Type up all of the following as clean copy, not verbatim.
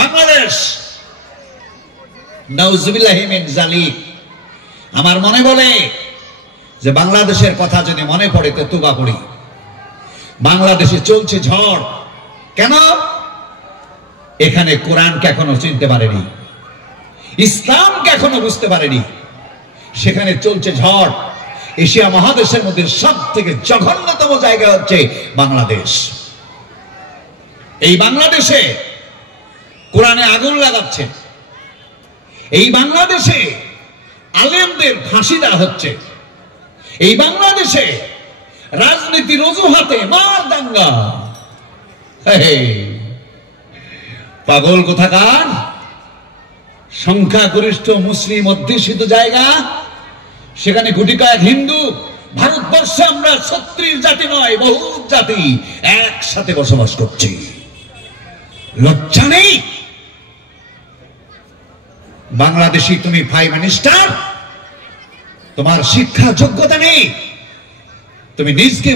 বাংলাদেশ নাউজুবিল্লাহি মিন যালিক। আমার মনে বলে যে বাংলাদেশের কথা যদি মনে পড়ে তো তওবা করি। বাংলাদেশে চলছে ঝড়। কেন? এখানে কোরআনকে এখনো চিনতে পারেনি, ইসলামকে এখনো বুঝতে পারেনি। সেখানে চলছে ঝড়। এশিয়া মহাদেশের মধ্যে সব থেকে জঘন্যতম জায়গা হচ্ছে বাংলাদেশ। এই বাংলাদেশে কোরআনে আগুন লাগাচ্ছে। এই বাংলাদেশে আলেমদের ফাঁসি দেওয়া হচ্ছে। এই বাংলাদেশে রাজনীতির অজুহাতে মার দাঙ্গা। পাগল কোথাকার! সংখ্যাগরিষ্ঠ মুসলিম অধ্যুষিত জায়গা, সেখানে কোটি কয়েক হিন্দু। ভারতবর্ষে আমরা ৩৬ জাতি নয়, বহু জাতি একসাথে বসবাস করছি। লজ্জা নেই? বাংলাদেশি তুমি প্রাইম মিনিস্টার, তোমার শিক্ষা যোগ্যতা নেই, তুমি নিজকে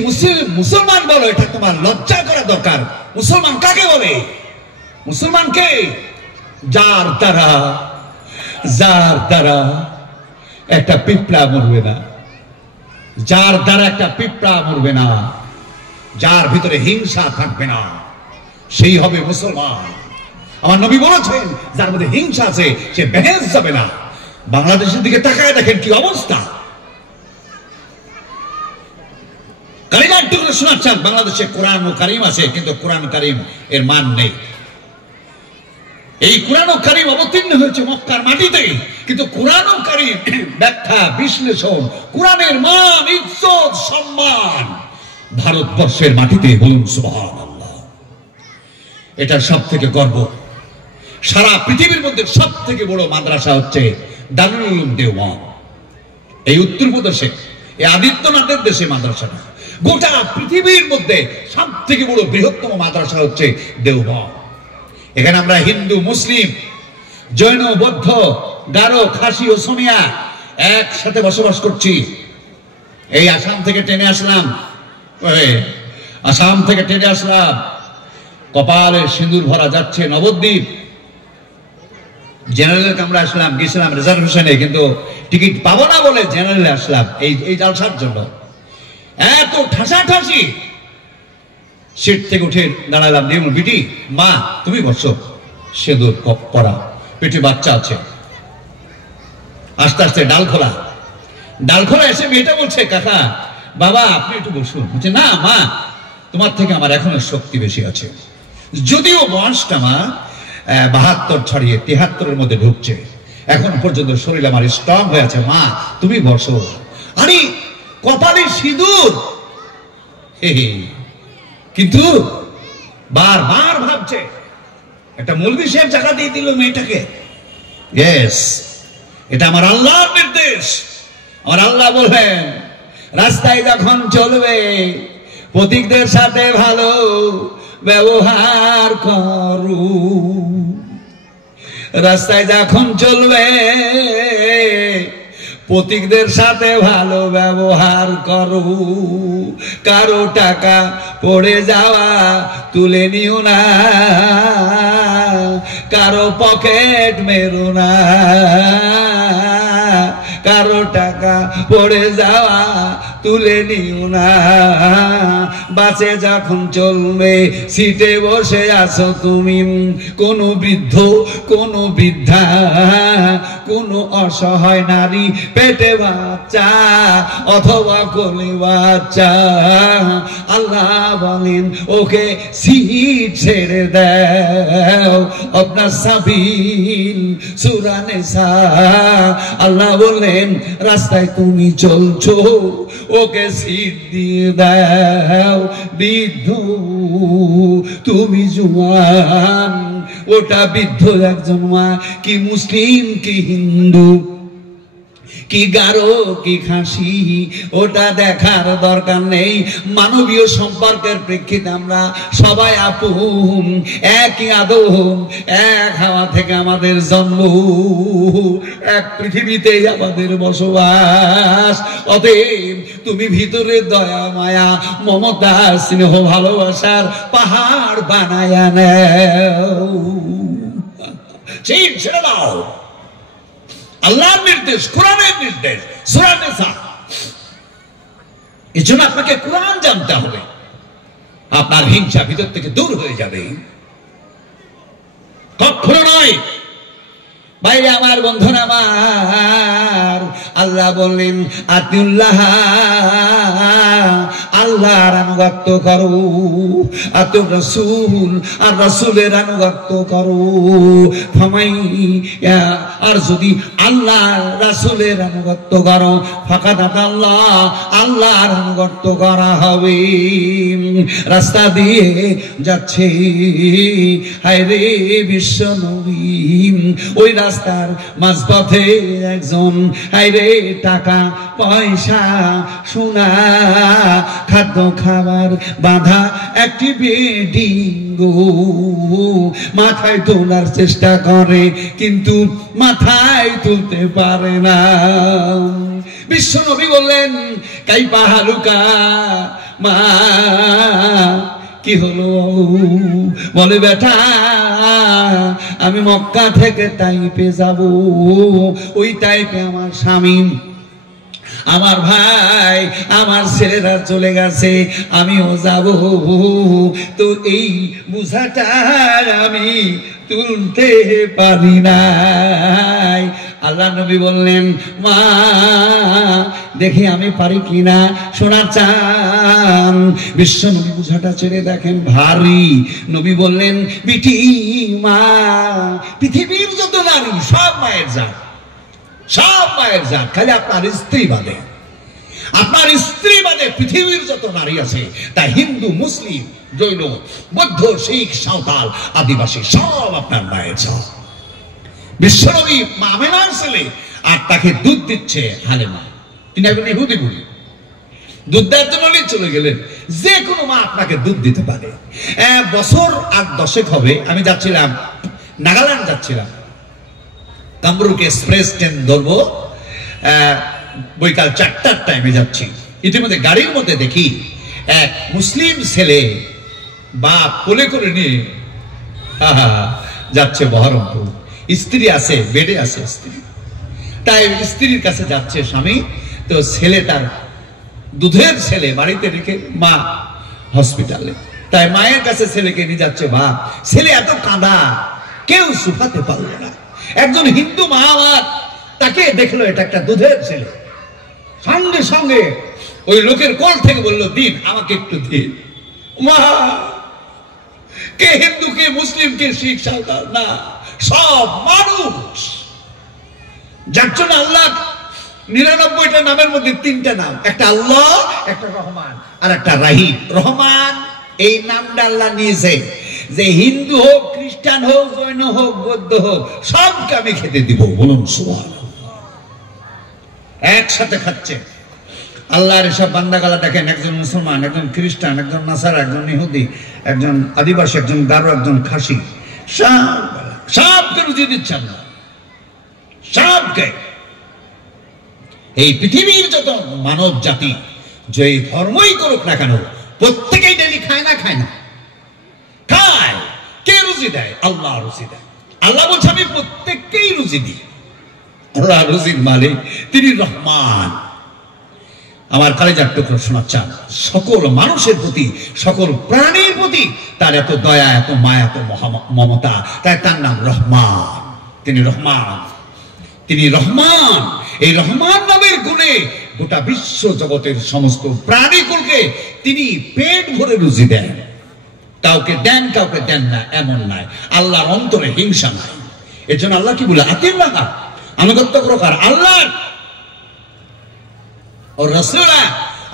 মুসলমান বলো, এটা তোমার লজ্জা করা দরকার। মুসলমান কাকে বলে? মুসলমানকে যার দ্বারা একটা পিঁপড়া মরবে না, যার দ্বারা একটা পিঁপড়া মরবে না, যার ভিতরে হিংসা থাকবে না, সেই হবে মুসলমান। আমার নবী বলেছেন যার মধ্যে হিংসা আছে সে বেহেশত যাবে না। বাংলাদেশের দিকে তাকায় দেখেন কি অবস্থা। কালিমার টুকরো শোনাচ্ছেন, বাংলাদেশে কোরআন ও কারিম আছে, কিন্তু কোরআন কারিম এর মান নেই। এই কোরআন ও কারিম অবতীর্ণ হয়েছে মক্কার মাটিতে, কিন্তু কোরআন ও কারিম ব্যাখ্যা বিশ্লেষণ, কোরআনের মান ইজ্জত সম্মান ভারতবর্ষের মাটিতে। বলুন সুবহানাল্লাহ। এটা সব থেকে গর্ব। সারা পৃথিবীর মধ্যে সব থেকে বড় মাদ্রাসা হচ্ছে দারুল উলুম দেওবন্দ। এই উত্তরপ্রদেশে, এই আদিত্যনাথের দেশে মাদ্রাসাটা। গোটা পৃথিবীর মধ্যে সব থেকে বড় বৃহত্তম মাদ্রাসা হচ্ছে দেওবন্দ। এখানে আমরা হিন্দু, মুসলিম, জৈন, বৌদ্ধ, গারো, খাসি, ওসমিয়া একসাথে বসবাস করছি। এই আসাম থেকে টেনে আসলাম, কপালে সিঁদুর ভরা যাচ্ছে নবদ্বীপ। জেনারেল কামরা আসলাম, গেছিলাম রিজার্ভেশনে, কিন্তু টিকিট পাবো না বলে জেনারেলে আসলাম এই জালসার জন্য। এত ঠাসাঠাসি, সিট থেকে উঠে দাঁড়ালাম, দেখুন বিটি মা তুমি বসো, সিঁদুর পরা, পেটে বাচ্চা আছে। আস্তে আস্তে ডাল খোলা এসে মেয়েটা বলছে, কাকা বাবা আপনি একটু বসুন। বলছে না মা, তোমার থেকে আমার এখনো শক্তি বেশি আছে। যদিও বয়সটা আমার ৭২ ছাড়িয়ে ৭৩-এর মধ্যে ঢুকছে, এখন পর্যন্ত শরীর আমার স্ট্রং হয়ে আছে। মা তুমি বসো। আরে কপালে সিঁদুর, কিন্তু বারবার ভাবছে একটা মৌলভী সাহেব জায়গা দিয়ে দিল মেয়েটাকে। ইয়েস, এটা আমার আল্লাহর নির্দেশ। আমার আল্লাহ বলবেন রাস্তায় যখন চলবে পথিকদের সাথে ভালো ব্যবহার করো। রাস্তায় যখন চলবে পথিকদের সাথে ভালো ব্যবহার করো। কারো টাকা পড়ে যাওয়া তুলে নিও না, কারো পকেট মেরো না, কারো টাকা পড়ে যাওয়া তুলে নিও না। বাসে যখন চলবে সিটে বসে আছো তুমি, কোন বৃদ্ধ, কোন বৃদ্ধা, কোন অসহায় নারী, পেটে বাচ্চা অথবা কোলে বাচ্চা, আল্লাহ বলেন ওকে সিট ছেড়ে দাও। আপনার সাবিল সূরা নিসা। আল্লাহ বললেন রাস্তায় তুমি চলছো, ওকে সিট দিয়ে দাও। বৃদ্ধ তুমি জওয়ান, ওটা বৃদ্ধ একজন মা, কি মুসলিম কি হিন্দু, কি গারো কি খাসি, ওটা দেখার দরকার নেই। মানবীয় সম্পর্কের প্রেক্ষিতে আমরা সবাই আপন, একই আদম, এক হাওয়া থেকে আমাদের জন্ম, এক পৃথিবীতেই আমাদের বসবাস। অতএব তুমি ভিতরে দয়া মায়া মমতা স্নেহ ভালোবাসার পাহাড় বানায়া নাও। চেইন ছেড়ে দাও। আল্লাহর নির্দেশ, কোরআনের নির্দেশ, সূরা নিসা। এজন্য আপনাকে কোরআন জানতে হবে, আপনার হিংসা ভিতর থেকে দূর হয়ে যাবে। কখনো নয়। বাইরে আমার বন্ধুরা আমার, আল্লাহ বললেন আতিউল্লাহ, আল্লাহর আনুগত্য করো, আতিউর রাসূল, আর রাসূলের আনুগত্য করো। ফামাইয়া, আর যদি আল্লাহ রাসূলের আনুগত্য করো, ফাকাদ আতাল্লাহ, আল্লাহর আনুগত্য করা হবে। রাস্তা দিয়ে যাচ্ছে হায় রে বিশ্ব নবী, ওই রাস্তার মাঝপথে একজন হায়রে টাকা পয়সা সোনা খাদ্য খাবার বাঁধা একটি বেডিং মাথায় তোলার চেষ্টা করে, কিন্তু মাথায় তুলতে পারে না। বিশ্ব নবী বললেন কাইফা হালুকা মা, কি হলো? বলে বেটা আমি মক্কা থেকে তাইপে যাব, ওই তাইপে আমার স্বামী, আমার ভাই, আমার ছেলেরা চলে গেছে, আমিও যাব। তো এই বোঝাটা আমি তুলতে পারি নাই। আল্লাহ নবী বললেন মা দেখি আমি পারি কিনা শোনা চান। বিশ্ব নবী বোঝাটা ছেড়ে দেখেন ভারী। নবী বললেন বিটি মা, পৃথিবীর যত নারী সব মায়ের জাত, সব মায়ের জাত, খালি আপনার স্ত্রী বাদে, আপনার স্ত্রী বাদে পৃথিবীর যত নারী আছে তা হিন্দু, মুসলিম, জৈন, বৌদ্ধ, শিখ, সাঁওতাল, আদিবাসী সব আপনার মায়ের জাত। বিশ্বনবী মা আমেনার ছেলে, আর তাকে দুধ দিচ্ছে হালেমা, তিনি একজন ইহুদি বুড়ি, দুধ দেওয়ার জন্য চলে গেলেন। যে কোনো মা আপনাকে দুধ দিতে পারে। বছর 8-10 হবে, আমি যাচ্ছিলাম নাগাল্যান্ড, যাচ্ছিলাম কামরুক এক্সপ্রেস ট্রেন ধরবো, বৈকাল 4টার টাইমে যাচ্ছি। ইতিমধ্যে গাড়ির মধ্যে দেখি এক মুসলিম ছেলে বাপ কোলে করে নিয়ে যাচ্ছে বহরমপুর। স্ত্রী আছে, বেডে আছে স্ত্রী, তাই স্ত্রীর কাছে যাচ্ছে স্বামী। তো ছেলে, তার দুধের ছেলে বাড়িতে রেখে মা হসপিটালে, তাই মায়ের কাছে ছেলেকে নিয়ে যাচ্ছে বাপ। ছেলে এত কাঁদা, কেউ শুকাতে পারলো না। একজন হিন্দু মা আমার, তাকে দেখলো এটা একটা দুধের ছেলে, সঙ্গে সঙ্গে ওই লোকের কোল থেকে বললো দিন, আমাকে একটু দিন। মা কে হিন্দু, কে মুসলিম, কে শিখ, সাঁওতাল না, সব মানুষ। যার জন্য আল্লাহ 99টা নামের মধ্যে 3টা নাম, একটা আল্লাহ, একটা রহমান, আর একটা রাহিম। রহমান এই নামটা আল্লাহ নিয়েছে যে হিন্দু হোক, খ্রিস্টান হোক, জৈন হোক, বৌদ্ধ হোক, সবকে আমি খেতে দিব। বলুন সুবহানাল্লাহ। একসাথে খাচ্ছে। আল্লাহর এসব বান্দাগালা দেখেন, একজন মুসলমান, একজন খ্রিস্টান, একজন নাসারা, একজন ইহুদি, একজন আদিবাসী, একজন গারো, একজন খাসি, সবকে রুজি দিচ্ছেন না, সবকে। এই পৃথিবীর যত মানব জাতি যে ধর্মই করুক না কেন, প্রত্যেকেই ডেলি খায় না? খায় না? খায়। কে রুজি দেয়? আল্লাহ রুজি দেয়। আল্লাহ বলছে আমি প্রত্যেককেই রুজি দিই। আল্লাহ রুজির মালিক, তিনি রহমান। আমার কালেজার টুকরো শোনাচ্ছেন, সকল মানুষের প্রতি, সকল প্রাণীর প্রতি তার এত দয়া, এত মায়া, এত মমতা, তাই তার নাম রহমান। তিনি রহমান, তিনি রহমান। এই রহমান নামের গুণে গোটা বিশ্ব জগতের সমস্ত প্রাণীকুলকে তিনি পেট ভরে রুজি দেন। কাউকে দেন, কাউকে দেন না, এমন নাই। আল্লাহর অন্তরে হিংসা নাই। এর জন্য আল্লাহ কি বলে? আতিউল্লাহ, আনুগত্য করো কার? আল্লাহ ও রাসূলা,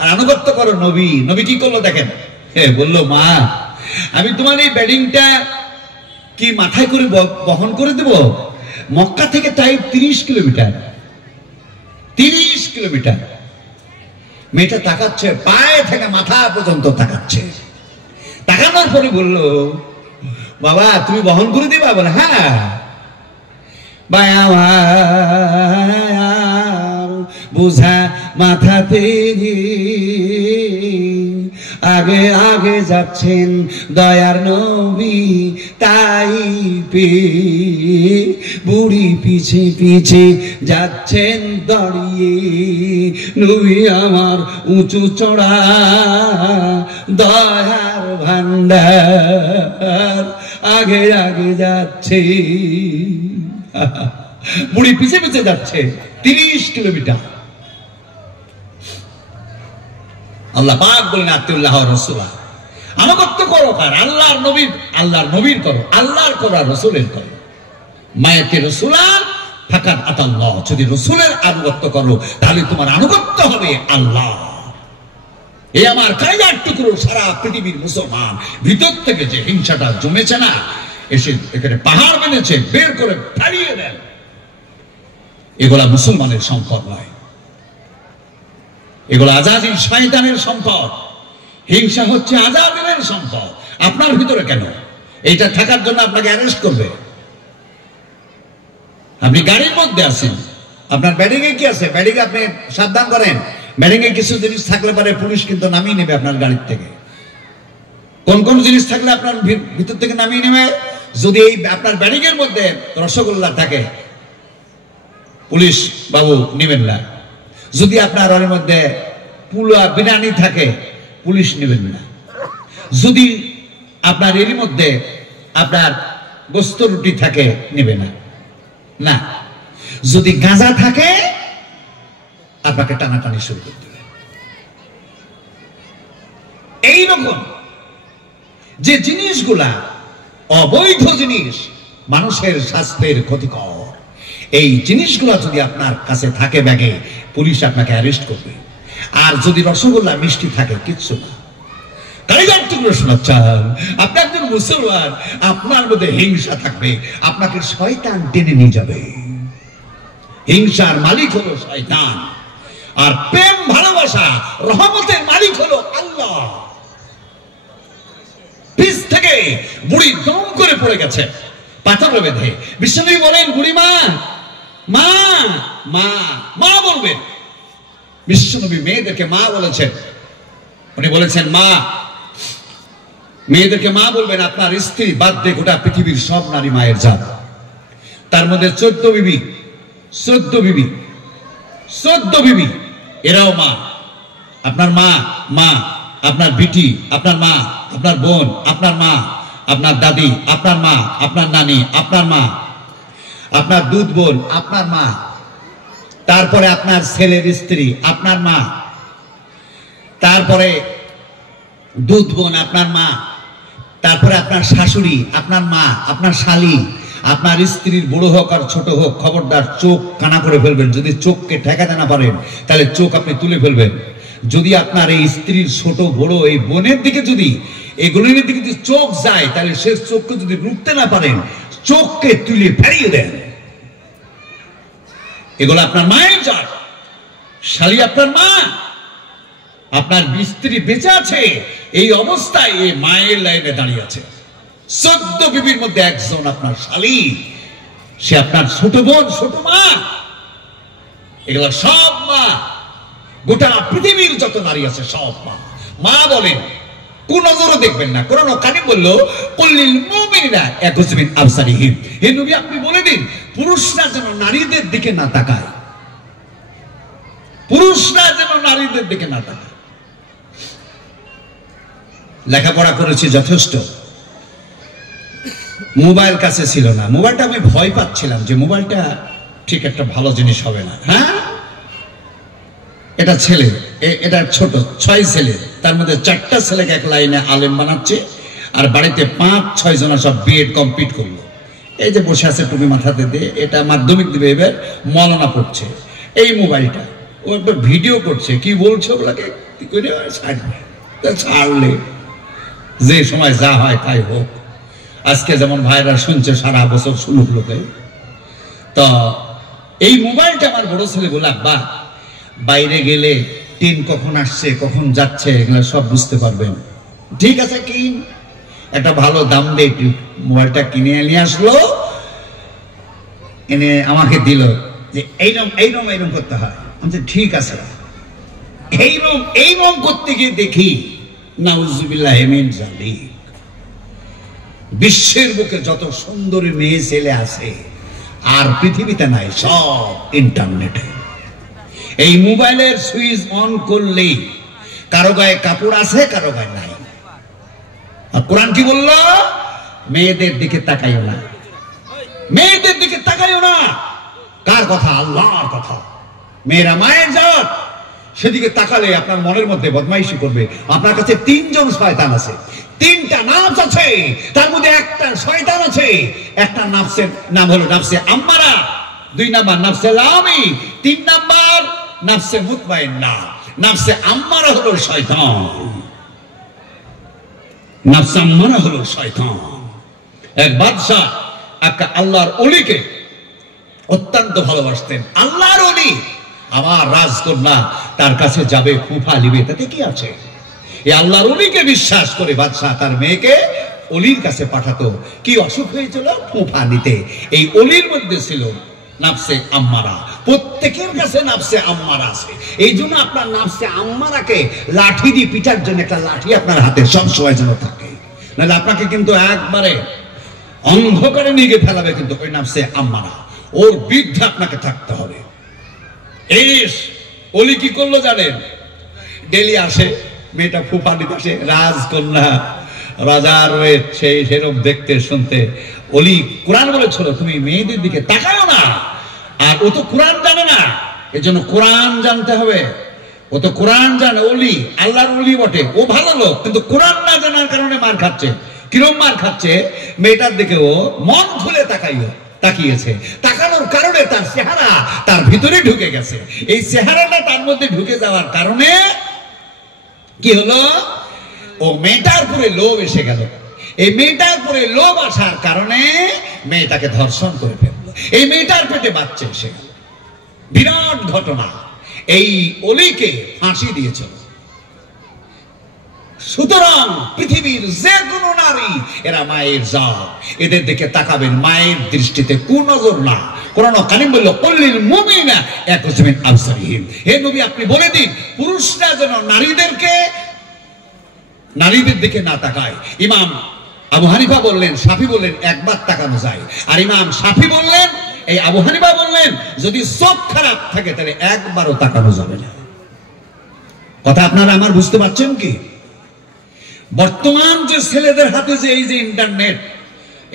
আর আনুগত্য করো নবী। নবী কি করলো দেখেন, বললো মা আমি তোমার এই বেডিংটা কি মাথায় করে বহন করে দেব? মক্কা থেকে তাই 30 কিলোমিটার, 30 কিলোমিটার। মেয়েটা তাকাচ্ছে, পায়ে থেকে মাথা পর্যন্ত তাকাচ্ছে। তাকানোর পরে বলল বাবা তুমি বহন করে দিবা? বলে হ্যাঁ। বোঝা মাথাতে আগে আগে যাচ্ছেন দয়ার নবী তাই পে বুড়ি পিছে পিছে যাচ্ছেন দাঁড়িয়ে নবী আমার উঁচু চড়া দয়ার ভান্ডার আগে আগে যাচ্ছে বুড়ি পিছে পিছে যাচ্ছে 30 কিলোমিটার আল্লাহ পাক বলেন আতিউল্লাহ রাসূলা আনুগত্য করো কার আল্লাহর নবীর করো আল্লাহর করো আর রাসূলের করো মায়াতে রাসূলা ফাকাত আতাল্লাহ যদি রাসূলের আনুগত্য করো তাহলে তোমার আনুগত্য হবে আল্লাহ এই আমার কায়দার টুকরো সারা পৃথিবীর মুসলমান ভিতর থেকে যে হিংসাটা জমেছে না এসে এখানে পাহাড় বেঁধেছে বের করে ফাড়িয়ে দেন এগুলা মুসলমানের সম্পদ নয় এগুলো আজাদির শয়তানের সম্পদ হিংসা হচ্ছে আজাদিনের সম্পদ আপনার ভিতরে কেন এইটা থাকার জন্য আপনাকে অ্যারেস্ট করবে আপনি গাড়ির মধ্যে আছেন আপনার ব্যাডিং এ কি আছে ব্যাডিং আপনি সাবধান করেন ব্যাডিং এ কিছু জিনিস থাকলে পরে পুলিশ কিন্তু নামিয়ে নেবে আপনার গাড়ির থেকে কোন কোন জিনিস থাকলে আপনার ভিতর থেকে নামিয়ে নেবে যদি এই আপনার ব্যাডিং এর মধ্যে রসগোল্লা থাকে পুলিশ বাবু নেবেন না যদি আপনার ওর মধ্যে পুলা বিরিয়ানি থাকে পুলিশ নেবেন না যদি আপনার এর মধ্যে আপনার গোস্ত রুটি থাকে নেবে না না যদি গাঁজা থাকে আপনাকে টানাটানি শুরু করতে হবে এইরকম যে জিনিসগুলা অবৈধ জিনিস মানুষের স্বাস্থ্যের ক্ষতিকর এই জিনিসগুলো যদি আপনার কাছে থাকে ব্যাগে পুলিশ আপনাকে অ্যারেস্ট করবে আর যদি রসগোল্লা মিষ্টি থাকে কিচ্ছু না আপনি একজন মুসলমান আপনার মধ্যে হিংসা থাকবে আপনাকে শয়তান টেনে নিয়ে যাবে হিংসার মালিক হলো শয়তান আর প্রেম ভালোবাসা রহমতের মালিক হলো আল্লাহ পিছ থেকে বুড়ি দম করে পড়ে গেছে পাথর বেঁধে বিশ্বনবী বলেন বুড়ি মা মা মা মা বলবেন বিশ্বনবী মেয়েদেরকে মা বলেছেন উনি বলেছেন মা মেয়েদেরকে মা বলবেন আপনার স্ত্রী বাদ দিয়ে গোটা পৃথিবীর সব নারী মায়ের জাত তার মধ্যে 14 বিবি এরাও মা আপনার মা মা আপনার বিটি আপনার মা আপনার বোন আপনার মা আপনার দাদি আপনার মা আপনার নানি আপনার মা আপনার দুধ বোন আপনার মা তারপরে আপনার ছেলের স্ত্রী আপনার মা তারপরে দুধ বোন আপনার মা তারপরে আপনার শাশুড়ি আপনার মা আপনার শালি আপনার স্ত্রীর বড় হোক আর ছোট হোক খবরদার চোখ কানা করে ফেলবেন যদি চোখকে ঠেকাতে না পারেন তাহলে চোখ আপনি তুলে ফেলবেন যদি আপনার এই স্ত্রীর ছোট বড় এই বোনের দিকে যদি এগুলোর দিকে যদি চোখ যায় তাহলে সে চোখকে যদি রুখতে না পারেন চোখকে তুলে ফেরিয়ে দেন এগুলো আপনার মায়ের জাত শালি আপনার মা আপনার স্ত্রী বেঁচে আছে এই অবস্থায় এই মায়ের লাইনে দাঁড়িয়ে আছে 14 বিবির মধ্যে একজন আপনার শালি সে আপনার ছোট বোন ছোট মা এগুলো সব মা গোটা পৃথিবীর যত নারী আছে সব মা মা বলেন কোন নজরও দেখবেন না কোরআন কারীম বলল কুল্লিল মুমিনিনা ইয়াকুযু মিন আবসারিহিম হে নবী আপনি বলে দিন পুরুষরা যেন নারীদের দিকে না তাকায় পুরুষরা যেন নারীদের দিকে না তাকায় লেখাপড়া করেছি যথেষ্ট মোবাইল কাছে ছিল না মোবাইলটা আমি ভয় পাচ্ছিলাম যে মোবাইলটা ঠিক একটা ভালো জিনিস হবে না হ্যাঁ এটা ছেলে এটা ছোট 6 ছেলে তার মধ্যে 4টা ছেলেকে এক লাইনে আলেম বানাচ্ছে আর বাড়িতে 5-6 জন সব বিএড কমপ্লিট করলো এই যে বসে আছে টুপি মাথাতে দিয়ে এটা মাধ্যমিক দিবে এবার মৌলানা পড়ছে এই মোবাইলটা ও একবার ভিডিও করছে কি বলছে ওগুলাকে কি করে ছাড়লে যে সময় যা হয় তাই হোক আজকে যেমন ভাইরা শুনছে সারা বছর শুনুক লোকে তো এই মোবাইলটা আমার বড় ছেলে বলে আব্বা বাইরে গেলে ট্রেন কখন আসছে কখন যাচ্ছে এগুলো সব বুঝতে পারবেন ঠিক আছে কি একটা ভালো দাম দিয়ে মোবাইলটা কিনে নিয়ে আসলো এনে আমাকে দিল যে এইরকম করতে হয় ঠিক আছে। এই রকম করতে গিয়ে দেখি নাউজুবিল্লাহ মিন যালিক, বিশ্বের বুকে যত সুন্দরী মেয়ে ছেলে আছে আর পৃথিবীতে নাই, সব ইন্টারনেটে। এই মোবাইলের সুইচ অন করলেই কারো গায়ে কাপড় আছে, কারো গায়ে নাই। আর কোরআন কি বলল? মেয়েদের দিকে তাকাইও না, মেয়েদের দিকে তাকাইও না। কার কথা? আল্লাহর কথা। মেয়েরা মায়ের জাত, সেদিকে তাকালে আপনার মনের মধ্যে বদমাইশি করবে। আপনার কাছে তিনজন শয়তান আছে, তিনটা নাফস আছে, তার মধ্যে একটা শয়তান আছে। একটা নাফসের নাম হলো নাফসে আম্মারা, 2 নাম্বার নাফসে লাওয়ামি, 3 নাম্বার নাফসে মুতমাইন্না। নাফসে আম্মারা হলো শয়তান, নাফসে আম্মারা হলো শয়তান। এক বাদশা একটা আল্লাহর ওলিকে অত্যন্ত ভালোবাসতেন, আল্লাহর ওলি। আমার রাজকন্যা তার কাছে যাবে, ফুফা নিবে, তাতে কি আছে? এই আল্লাহর ওলিকে বিশ্বাস করে বাদশা তার মেয়েকে ওলির কাছে পাঠাতো। কি অসুখ হয়েছিল? ফুফা নিতে। এই ওলির মধ্যে ছিল নাফসে আম্মারা। প্রত্যেকের কাছে নাফসে আম্মারা আছে। এই জন্য আপনার নাফসে আম্মারাকে লাঠি দিয়ে পিটার জন্য একটা লাঠি আপনার হাতে সবসময় যেন থাকে, নাহলে আপনাকে কিন্তু একবারে অন্ধকারে নিয়ে ফেলাবে। কিন্তু ওই নাফসে আম্মারা, ওর বিরুদ্ধে আপনাকে থাকতে হবে। ওলি কি করলো জানেন? ডেলি আসে, মেয়েটা ফুফা দিতে আসে, রাজকন্যা রাজার সেই সেরকম দেখতে শুনতে। ওলি কোরআন বলেছিল তুমি মেয়েদের দিকে তাকাও না। আর ও তো কোরআন জানে না, এই জন্য কোরআন জানতে হবে। ও তো কোরআন জানে, ওলি, আল্লাহর ওলি বটে, ও ভালো লোক, কিন্তু কোরআন না জানার কারণে মার খাচ্ছে। কিরম মার খাচ্ছে? মেয়েটার দিকে ও মন খুলে তাকিয়েছে, তাকানোর কারণে তার চেহারা তার ভিতরে ঢুকে গেছে। এই চেহারাটা তার মধ্যে ঢুকে যাওয়ার কারণে কি হলো? ও মেয়েটার উপরে লোভ এসে গেল। এই মেয়েটার উপরে লোভ আসার কারণে মেয়েটাকে ধর্ষণ করে ফেললো। এই মেয়েটার পেটে বাচ্চা এসে গেল। বিরাট ঘটনা। এই ওলিকে ফাঁসি দিয়েছিল। সুতরাং পৃথিবীর যে কোনো নারী, এরা মায়ের জাত, এদের দিকে তাকাবেন মায়ের দৃষ্টিতে, কুনজর না। কোরআন কারীম বলল কুল্লিল মুমিনা ইয়াকুযু মিন আবসারিহিম। হে নবী, আপনি বলে দিন পুরুষরা যেন নারীদের দিকে না তাকায়। ইমাম আবু হানিফা বললেন, শাফি বললেন একবার তাকানো যায়। আর ইমাম শাফি বললেন, এই আবু হানিফা বললেন যদি চোখ খারাপ থাকে তাহলে একবারও তাকানো যাবে না। কথা আপনারা আমার বুঝতে পারছেন কি? বর্তমান যে ছেলেদের হাতে যে এই যে ইন্টারনেট,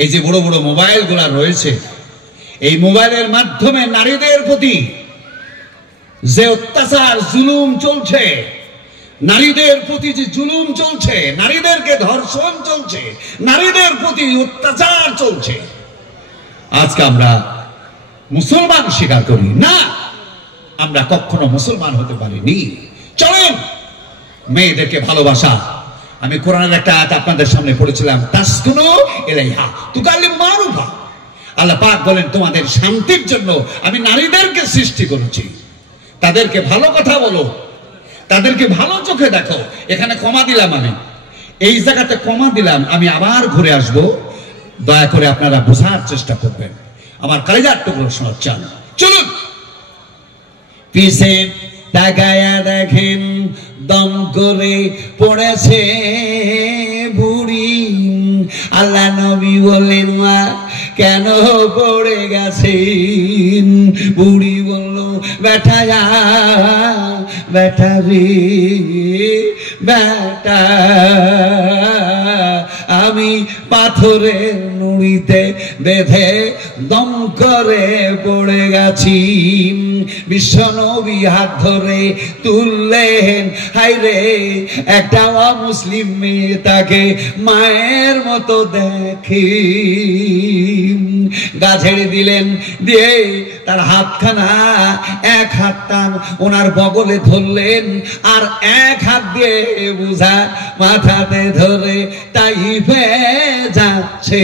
এই যে বড় বড় মোবাইল গুলা রয়েছে, এই মোবাইলের মাধ্যমে নারীদের প্রতি যে অত্যাচার জুলুম চলছে, নারীদের প্রতি যে জুলুম চলছে, নারীদেরকে ধর্ষণ চলছে, নারীদের প্রতি অত্যাচার চলছে, আজকে আমরা মুসলমান স্বীকার করি না। আমরা কখনো মুসলমান হতে পারিনি। চলেন মেয়েদেরকে ভালোবাসা। আমি কোরআনের একটা আয়াত আপনাদের সামনে পড়েছিলাম, তাসকুনু ইলাইহা তুকাল্লিমু মারুফা। আল্লাহ পাক বলেন তোমাদের শান্তির জন্য আমি নারীদেরকে সৃষ্টি করেছি। তাদেরকে ভালো কথা বলো, তাদেরকে ভালো চোখে দেখো। এখানে কমা দিলাম, আমি এই জায়গাতে কমা দিলাম, আমি আবার ঘুরে আসব। দয়া করে আপনারা বোঝার চেষ্টা করবেন, আমার কলেজার টুকরো শোনাচ্ছেন। চলুন পিছে তাকায়া দেখেন, দম করে পড়েছে বুড়ি। আল্লাহ নবী বললেন মা কেন পড়ে গেছেন? বুড়ি বলল বেটা বেটা রে বেটা, আমি পাথরের নুড়িতে বেঁধে দম করে পড়ে গেছি। বিশ্বনবী হাত ধরে তুললেন, হায়রে একটা অমুসলিম মেয়ে তাকে মায়ের মতো দেখে। গা ছেড়ে দিলেন, দিয়ে তার হাতখানা এক হাতটা ওনার বগলে ধরলেন, আর এক হাত দিয়ে বুঝা মাথাতে ধরে তাইফে যাচ্ছে।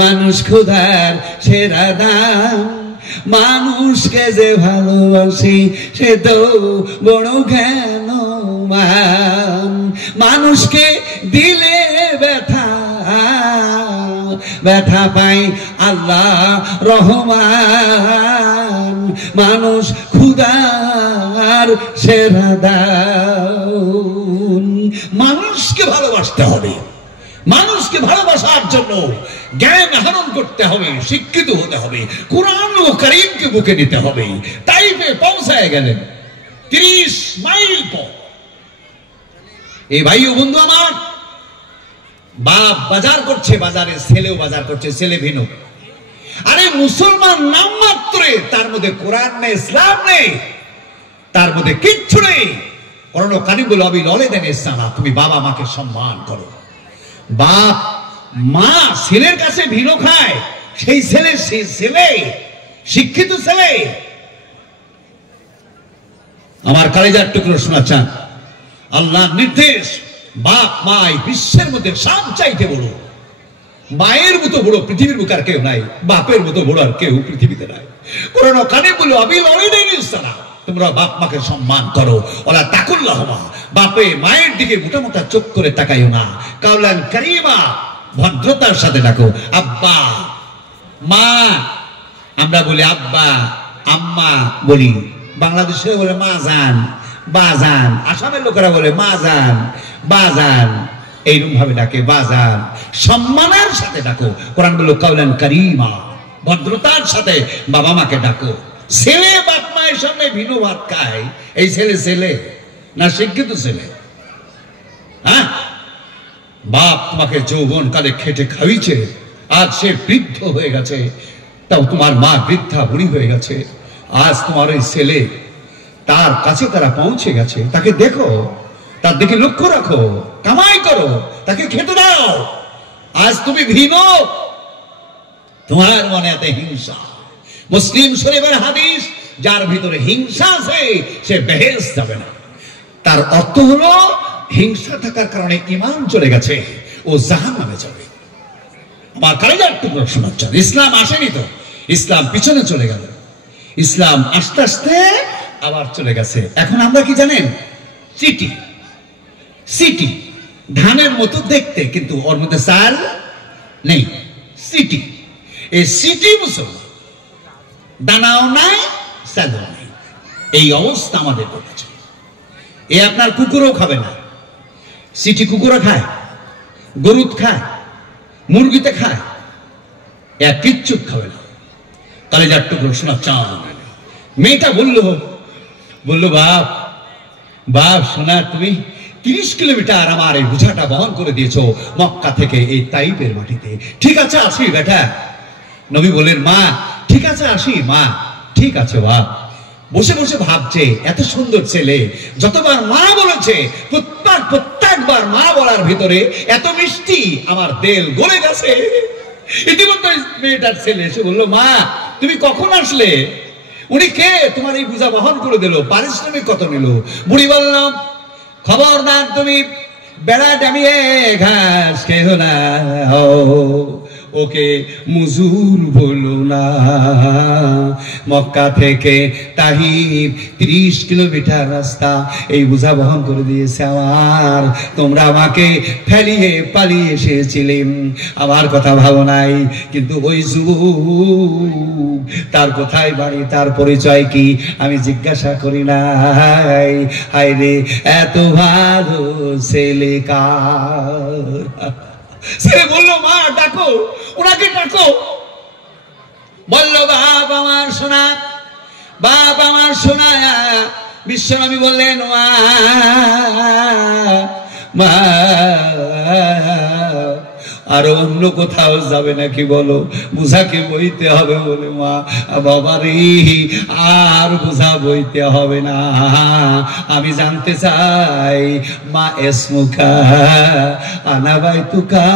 মানুষ খোদার সেরা দাম, মানুষকে যে ভালোবাসে সে তো বড় জ্ঞান। মানুষকে দিলে ব্যথা, ব্যথা পাই আল্লাহ রহমান। মানুষ ক্ষুধার সেরা দান। মানুষকে ভালোবাসতে হবে, মানুষকে ভালোবাসার জন্য জ্ঞান আহরণ করতে হবে, শিক্ষিত হতে হবে, কোরআন ও কারীমকে বুকে নিতে হবে। তাইফে পৌঁছায় গেলেন 30 মাইল পর। এই ভাই ও বন্ধু আমার, বাপ বাজার করছে, বাজারে ছেলেও বাজার করছে, ছেলে ভিন্ন। আরে মুসলমান নাম মাত্রে, তার মধ্যে কোরআন নেই, ইসলাম নেই, তার মধ্যে কিচ্ছু নেই। কোরআন ও কারীম বলে আবি ললে দেন ইসলাম, তুমি বাবা মাকে সম্মান করো। বাপ মা ছেলের কাছে ভিনো খায়, সেই ছেলে শিক্ষিত ছেলে। আমার কালেজার টুকরো শোনা চান, আল্লাহর নির্দেশ, বাপ মা বিশ্বের মধ্যে সবচাইতে বড়। মায়ের মতো বড় পৃথিবীর বুকে আর কেউ নাই, বাপের মতো বড় আর কেউ পৃথিবীতে নাই। কোরআন কানে বলল আবি ওয়ালিদাইনি ইহসানা, তোমরা বাপ মাকে সম্মান করো। ওলা তাকুল্লাহুমা, বাপে মায়ের দিকে মোটা মোটা চোখ করে তাকাইও না। কাওলান কারীমা, ভদ্রতার সাথে ডাকো। আব্বা মা, আমরা বলি আব্বা আম্মা বলি, বাংলাদেশে বলে মা জান বাজান, আসামের লোকেরা বলে মা জান বাজান, এইরকম ভাবে ডাকে বাজান, সম্মানের সাথে ডাকো। কোরআন বলল কাওলান কারীমা, ভদ্রতার সাথে বাবা মাকে ডাকো। ছেলে বাপ মায়ের সামনে ভিন্ন ভাত খায়, এই ছেলে না শিক্ষিত ছেলে? হ্যাঁ, বাপ তোমাকে যৌবন কালে খেটে খাইছে, আজ সে বৃদ্ধ হয়ে গেছে, তাও তোমার মা বৃদ্ধা বুড়ি হয়ে গেছে। আজ তোমার ওই ছেলে, তার কাছে তারা পৌঁছে গেছে, তাকে দেখো, তার দিকে লক্ষ্য রাখো, কামাই করো, তাকে খেতে দাও। আজ তুমি ভিনো, তোমার মনে এত হিংসা। মুসলিম শরীফের হাদিস, যার ভিতরে হিংসা আছে সে বেহেশত যাবে না। তার অর্থ হলো হিংসা থাকার কারণে ঈমান চলে গেছে, ও জাহান্নামে যাবে। আমার কালেজার টুকরো শোনাচ্ছেন, ইসলাম আসেনি তো, ইসলাম পিছনে চলে গেল, ইসলাম আস্তে আস্তে আবার চলে গেছে। এখন আমরা কি জানেন, সিটি ধানের মতো দেখতে, কিন্তু ওর মধ্যে চাল নেই। সিটি, এই সিটি মুসলমান, দানাও নাই চালও নাই, এই অবস্থা আমাদের করেছে। এ আপনার কুকুরও খাবে না। সিটি কুকুরও খায়, গরুত খায়, মুরগিতে খায়, এ কিচ্ছু খাবে না। কালেজার টুকরো শোনা চান, মেয়েটা বললো বাপ শোনা, তুমি 30 কিলোমিটার আমার এই বোঝাটা বহন করে দিয়েছো মক্কা থেকে এই তাইফের মাটিতে। ঠিক আছে আসি বেটা। নবী বললেন মা ঠিক আছে আসি, মা ঠিক আছে বাপ। বসে বসে ভাবছে, এত সুন্দর ছেলে, যতবার মা বলেছে প্রত্যেকবার মা বলার ভিতরে এত মিষ্টি, আমার দেল গলে গেছে। ইতিমধ্যে মেয়েটার ছেলে এসে বললো মা তুমি কখন আসলে? উনি কে? তোমার এই বোঝা বহন করে দিল, পারিশ্রমিক কত নিল? বুড়ি বললাম খবরদার তুমি বেড়া ডামিয়ে ঘাস খেও না, ওকে মুজুর বলো না। মক্কা থেকে তাহিব 30 কিলোমিটার রাস্তা, এই বোঝা বহন করে দিয়েছে আমার। তোমরা আমাকে ফেলিয়ে পালিয়ে এসেছিলেন, আমার কথা ভালো নাই, কিন্তু ওই যুবক, তার কোথায় বাড়ি, তার পরিচয় কি আমি জিজ্ঞাসা করি নাই। হায় রে এত ভালো ছেলে কার? সে বললো মা ডাকো, ওনাকে ডাকো। বললো বাপ আমার সোনা, বাপ আমার সোনা। বিশ্বনবী বললেন মা আরো অন্য কোথাও যাবে নাকি বলো? বোঝাকে বইতে হবে বলে মা। বাবারে আর বোঝা বইতে হবে না, আমি জানতে চাই মা এসমুখা আনা বাইতুকা,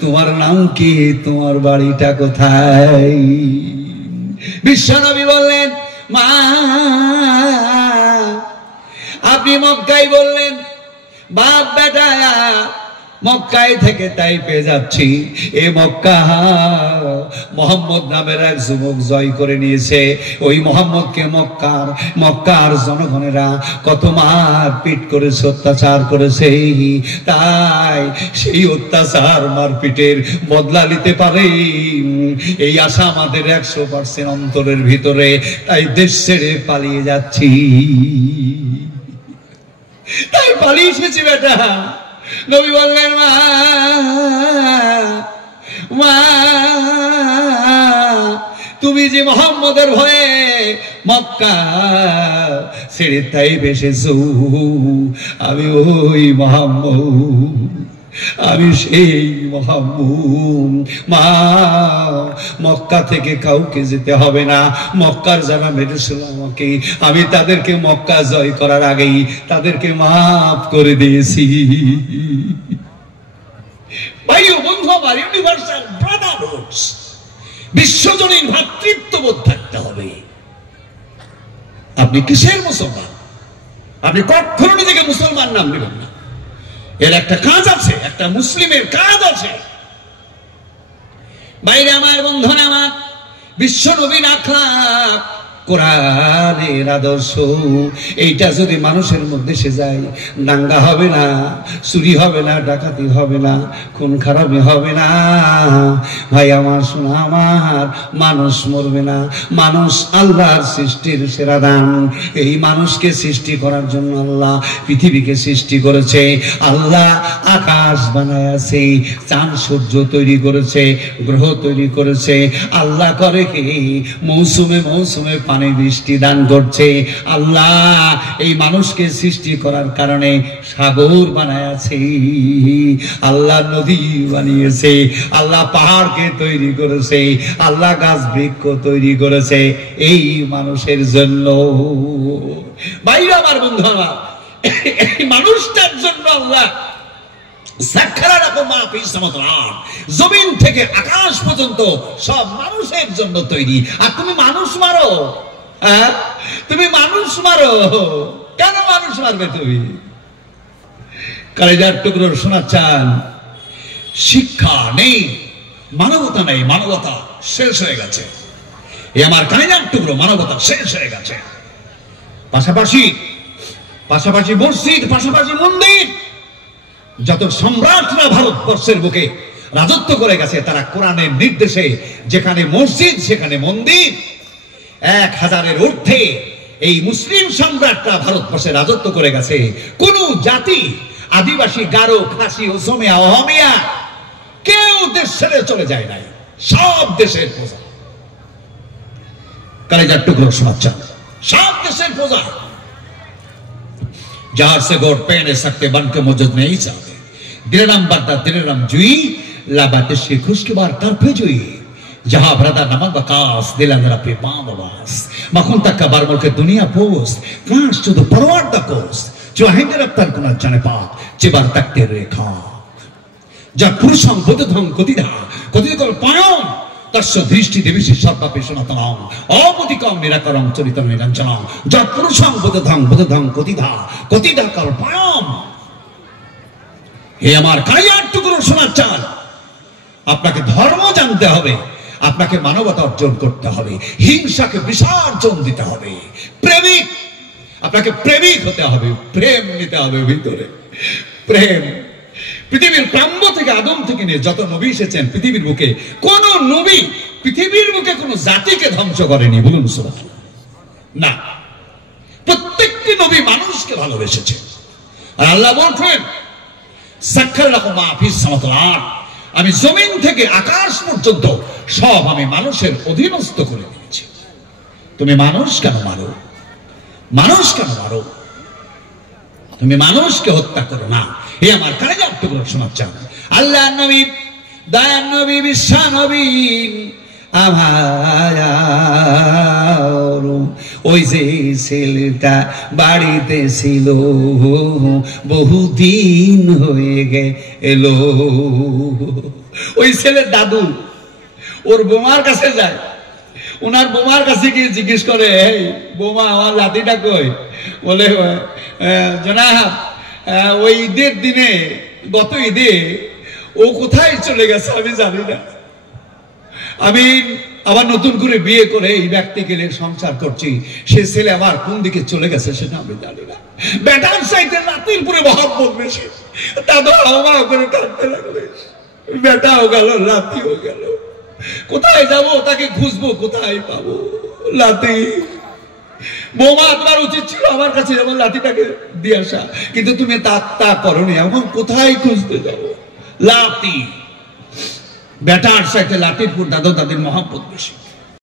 তোমার নাম কি, তোমার বাড়িটা কোথায়? বিশ্বনবী বললেন মা আপনি মক্কায় বললেন, বাপ বেটা মক্কায় থেকে তাইফে যাচ্ছি। এ মক্কা মোহাম্মদ নামের এক যুবক জয় করে নিয়েছে। ওই মোহাম্মদকে মক্কার জনগণেরা কত মার পিট করেছে, অত্যাচার করেছে। তাই সেই অত্যাচার মারপিটের বদলা নিতে পারে এই আশা আমাদের 100% অন্তরের ভিতরে। তাই দেশ ছেড়ে পালিয়ে যাচ্ছি। তাই পালিয়ে এসেছি বেটা। নবী বললেন, মা তুমি যে মোহাম্মদের ভয়ে মক্কা ছেড়ে তাইফ এসেছো, আমি ওই মোহাম্মদ, আমি সেই মোহাম্মদ। মা মক্কা থেকে কাউকে যেতে হবে না। মক্কার যারা মেরেছিল আমাকে, আমি তাদেরকে মক্কা জয় করার আগেই তাদেরকে মাফ করে দিয়েছি। ভাই ও বন্ধু আমার, ইউনিভার্সাল ব্রাদারহুড, বিশ্বজনীন ভ্রাতৃত্ববোধ থাকতে হবে। আপনি কিসের মুসলমান? আপনি কখনো নিজেকে মুসলমান নাম নেবেন না। এর একটা কাজ আছে, একটা মুসলিমের কাজ আছে। বাইরে আমার বন্ধুরা আমার, বিশ্ব নবীর আখলাক, কোরআনের আদর্শ, এইটা যদি মানুষের মধ্যে সে যায়, দাঙ্গা হবে না, চুরি হবে না, ডাকাতি হবে না, খুন খারাপি হবে না। ভাই আমার, শোনা আমার, মানুষ মরবে না। মানুষ আল্লাহর সৃষ্টির সেরা দান। এই মানুষকে সৃষ্টি করার জন্য আল্লাহ পৃথিবীকে সৃষ্টি করেছে। আল্লাহ আকাশ বানায়াছে, চাঁদ সূর্য তৈরি করেছে, গ্রহ তৈরি করেছে। আল্লাহ করে কি মৌসুমে মৌসুমে পানি বৃষ্টি দান করছে। আল্লাহ এই মানুষকে সৃষ্টি করার কারণে সাগর বানায়াছে, আল্লাহ নদী বানিয়েছে, আল্লাহ পাহাড়কে তৈরি করেছে, আল্লাহ গাছ বৃক্ষ তৈরি করেছে এই মানুষের জন্য। বাইরে আমার বন্ধু আমার, এই মানুষটার জন্য আল্লাহ জমিন থেকে আকাশ পর্যন্ত সব মানুষের জন্য তৈরি। আর তুমি মানুষ মারো, তুমি মানুষ মারো কেন? মানুষ মারবে তুমি? কলেজার টুকরো শোনা চান, শিক্ষা নেই, মানবতা নেই, মানবতা শেষ হয়ে গেছে। এই আমার কলেজার টুকরো, মানবতা শেষ হয়ে গেছে। পাশাপাশি মসজিদ, পাশাপাশি মন্দির, যত সম্রাটরা ভারতবর্ষের বুকে রাজত্ব করে গেছে, তারা কোরআনের নির্দেশে যেখানে মসজিদ সেখানে মন্দির, 1000-এর ঊর্ধ্বে এই মুসলিম সম্রাটরা ভারতবর্ষে রাজত্ব করে গেছে। কোন জাতি, আদিবাসী, গারো, খাসি, অসমিয়া, অহমিয়া কেউ দেশ ছেড়ে চলে যায় নাই। সব দেশের প্রজা। কলেজার টুকরো শোনাচ্ছেন, সব দেশের প্রজা। जहां से गोर पहने सकते बन के मौजूद नहीं चाहते। दिलराम बरदा दिलराम जुई लाबाते से खुश के बार कर पे जुई जहां ब्रदा नमक बकास दिलन रपे बास मखुन तक का बार मुल्क दुनिया पोस्ट फ्रांस टू द परवार द कोस्ट जो हेंगे रफ्तार कुना जाने पा चिबार तक ते रेखा जब पुरुषम बुद्ध धम कोतिदा कोल पायों तस्य दृष्टि देविशी सर्वापे सनातनम अबधिकम निराकरम चरित्र निरंजनम जब पुरुषम बुद्धधं कोतिदा कल्पायम। हे আমার কালিয়ার টুকরো শোনার চান, আপনাকে ধর্ম জানতে হবে, আপনাকে মানবতা অর্জন করতে হবে, হিংসাকে বিসর্জন দিতে হবে, প্রেমিক, আপনাকে প্রেমিক হতে হবে, প্রেম নিতে হবে ভিতরে, প্রেম। পৃথিবীর প্রাম্ভ থেকে আদম থেকে নিয়ে যত নবী এসেছেন পৃথিবীর বুকে, কোন নবী পৃথিবীর বুকে কোন জাতিকে ধ্বংস করেনি, বলুন সুবহানাল্লাহ। না, প্রত্যেকটি নবী মানুষকে ভালোবেসেছে। আর আল্লাহ বলছেন, সাক্কারাকুম মা ফিস সামাওয়াতি ওয়াল আরদ, আমি জমিন থেকে আকাশ পর্যন্ত সব আমি মানুষের অধীনস্থ করে দিয়েছি। তুমি মানুষ কেন মারো? মানুষ কেন মারো? তুমি মানুষকে হত্যা করো না। এ আমার কালেজার টুকরো শোনাচ্ছেন, আল্লাহ নবী, দয়ার নবী, বিশ্ব নবী আমার ওই যে ছেলেটা বাড়িতে ছিল বহুদিন হয়ে গেল। ওই ছেলের দাদু ওর বোমার কাছে যায়, ওনার বোমার কাছে গিয়ে জিজ্ঞেস করে, এই বোমা আমার লাঠিটা কই? বলে জনাব ওই ঈদের দিনে গত ঈদে ও কোথায় চলে গেছে আমি জানি না। আমি আবার নতুন করে বিয়ে করে এই ব্যক্তিকে নিয়ে সংসার করছি, সে ছেলে আবার কোন দিকে চলে গেছে সেটা আমি জানি না। বেটার চাইতে নাতির পুরে মহব্বত বেশি, দাদা হাওয়া করে কাঁদতে লাগবে। বেটাও গেল, নাতিও গেল, কোথায় যাবো তাকে খুঁজবো, কোথায় পাবো লাতি? বৌমা তোমার উচিত ছিল আমার কাছে যেমন লাতিটাকে দিয়ে আসা, কিন্তু তুমি তা করনি। এখন কোথায় খুঁজতে যাবো লাতি? বেটার সাথে লাতির পুর দাদা দাদির মহব্বত বেশি।